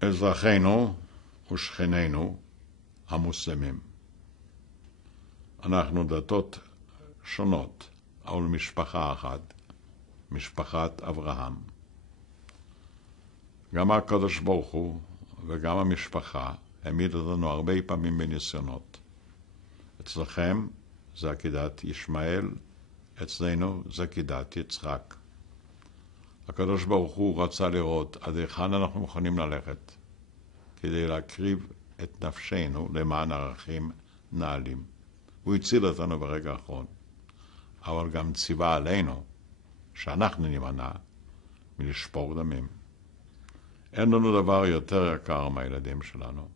אזרחינו ושכנינו המוסלמים. אנחנו דתות שונות, אבל משפחה אחת, משפחת אברהם. גם הקדוש ברוך הוא וגם המשפחה העמיד אותנו הרבה פעמים בניסיונות. אצלכם זה עקידת ישמעאל, אצלנו זה עקידת יצחק. הקדוש ברוך הוא רצה לראות עד היכן אנחנו מוכנים ללכת כדי להקריב את נפשנו למען ערכים נעלים. הוא הציל אותנו ברגע האחרון, אבל גם ציווה עלינו שאנחנו נימנע מלשפוך דמים. אין לנו דבר יותר יקר מהילדים שלנו.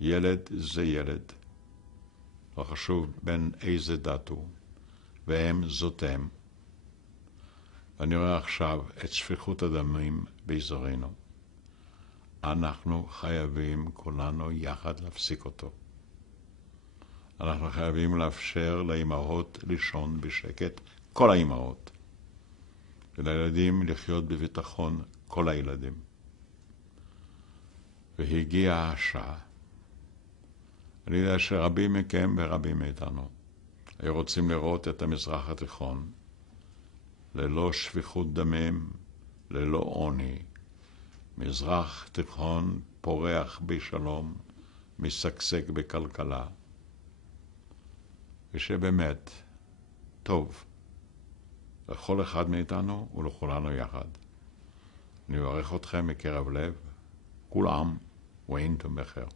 ילד זה ילד, לא חשוב בין איזה דת הוא, והם זאת הם. ואני רואה עכשיו את שפיכות הדמים באזורנו. אנחנו חייבים כולנו יחד להפסיק אותו. אנחנו חייבים לאפשר לאמהות לישון בשקט, כל האמהות, ולילדים לחיות בביטחון, כל הילדים. והגיעה השעה. אני יודע שרבים מכם ורבים מאיתנו היו רוצים לראות את המזרח התיכון ללא שפיכות דמים, ללא עוני, מזרח תיכון פורח בשלום, משגשג בכלכלה, ושבאמת טוב לכל אחד מאיתנו ולכולנו יחד. אני מברך אתכם מקרב לב, כול עאם ואנתום בחיר.